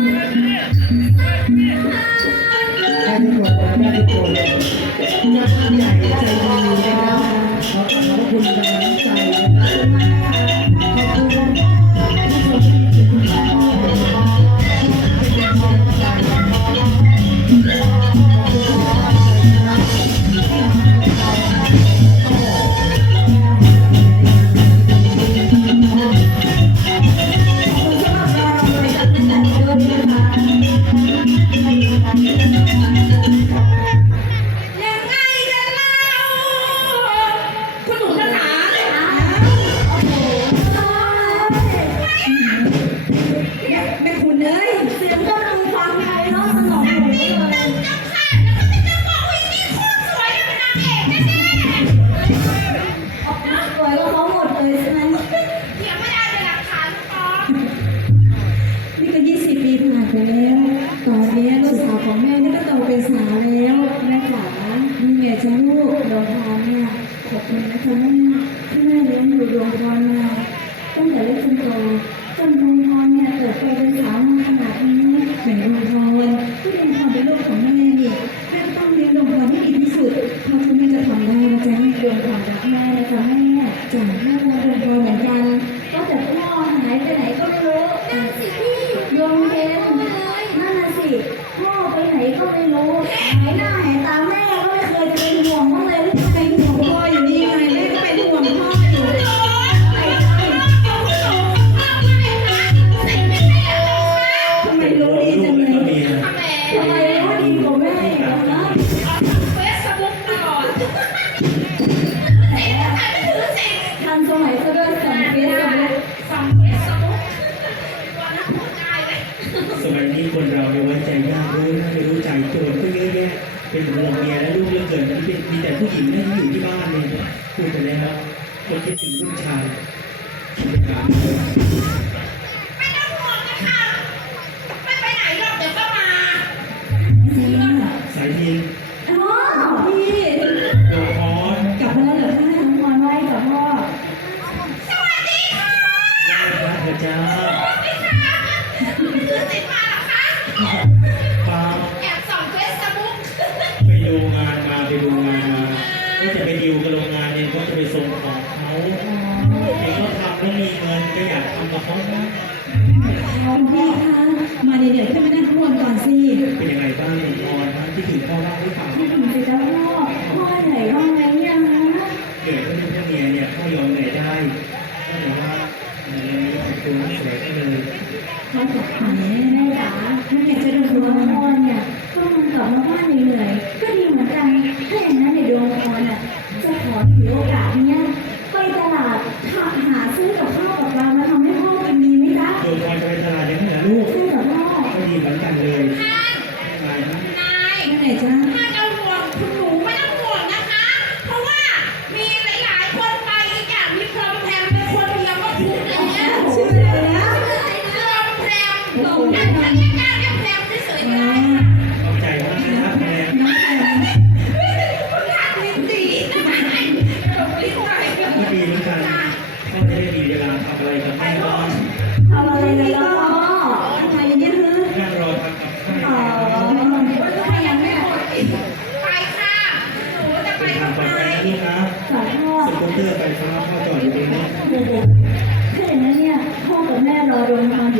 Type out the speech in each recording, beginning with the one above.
Yeah. วงพรมาตั้งแต่เล็กจนโตจนดวงพรเนี่ยเกิดไปเป็นสาวมาขนาดนี้เหมือนดวงพรที่เป็นความเป็นลูกของแม่นี่แม่ต้องเลี้ยงดวงพรให้ดีที่สุดเท่าที่แม่จะทำได้นะจ๊ะมดวงพรจากแม่นะจ๊ะแม่จากแม่รัดวงพรเหมือนกันก็แต่พ่อหายไปไหนก็ไม่รู้นั่นสิพี่ดวงเพนนั่นน่ะสิพ่อไปไหนก็ไม่รู้หายหน้าหายตา เป็นห่วงเมียและลูกเยองเกินมีแต่ผู้หญิงที่อยู่ที่บ้านเนี่ยพูดไปแล้วก็คิดถึงลูกชาย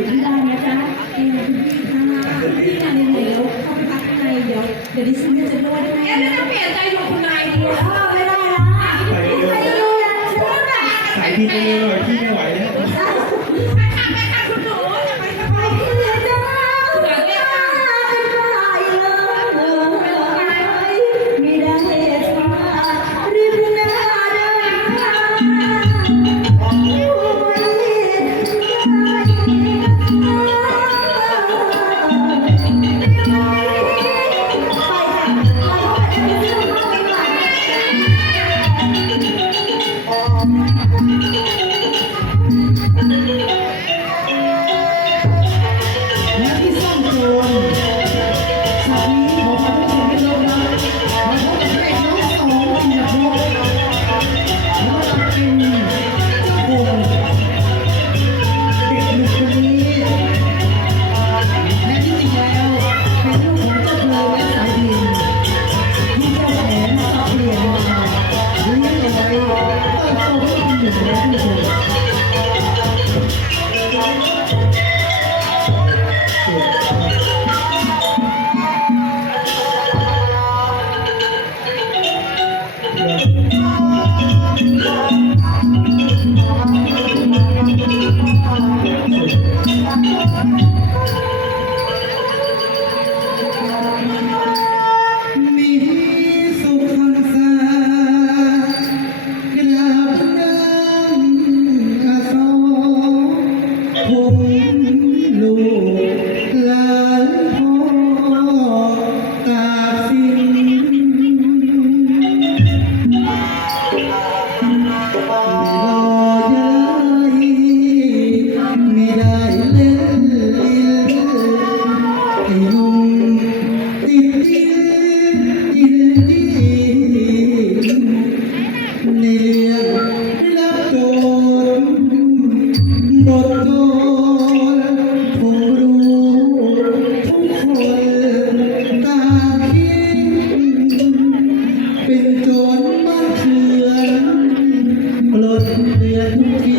ไม่ได้นะจ๊ะนะคุณพี่ข้งล่านคุณพี่งานเหนื่อยแล้วเข้าไปพักในเดี๋ยวเดี๋ยวดิฉันจะนวดให้เอ๊ะไม่ต้อเปลี่ยนใจของคุณนายดีพ่อไม่ได้นะ ใส่พี่ไปเรื่ลย You.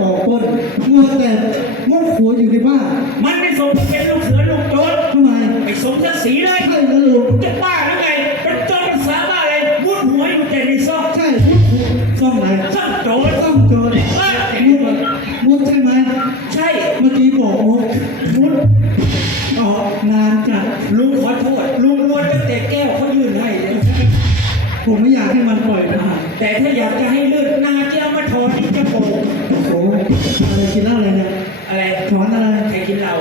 ออกคนมัวแต่ม้วหัวอยู่ในบ้านมันไม่สมเป็นลูกเสือลูกโจรทำไมไม่สมศักดิ์ศรีเลยใช่แล้วลูกจะบ้าหรือไงมันโจรภาษาบ้าอะไรมุดหัวอยู่แต่ในซ่องใช่มุดหัวซ่องอะไรซ่องโจรซ่องโจรบ้ามุดมุดใช่ไหมใช่เมื่อกี้บอกมุดมุดออกงานจัดลุงขอโทษลุงล้วนก็แต่แก้วเขายื่นให้ผมไม่อยากให้มันปล่อย แต่ถ้าอยากจะให้เลือดนาเจ้ามาถอนที่จะโผโอ้โหอะไรกินเหล้าอะไรเนี่ยอะไรถอนอะไรใครกินเหล้า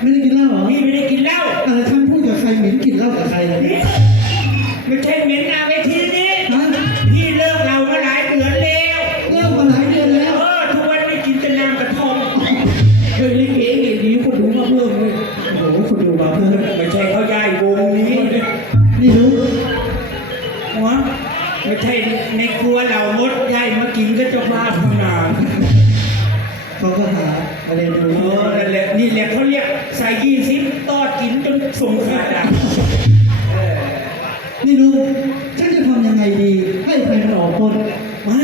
ไม่ได้กินเหล้าหรอพี่ไม่ได้กินเหล้าอะไรท่านพูดกับใครเหม็นกินเหล้ากับใครเลยไม่ใช่เหม็นนาเวที ทำงานเขาก็หาอะไรดูเออนั่นแหละนี่แหละเขาเรียกใส่ยีนซิปตอดกินจนสงขาดอะเออไม่รู้ฉันจะทำยังไงดี ให้เพลงออกคนมา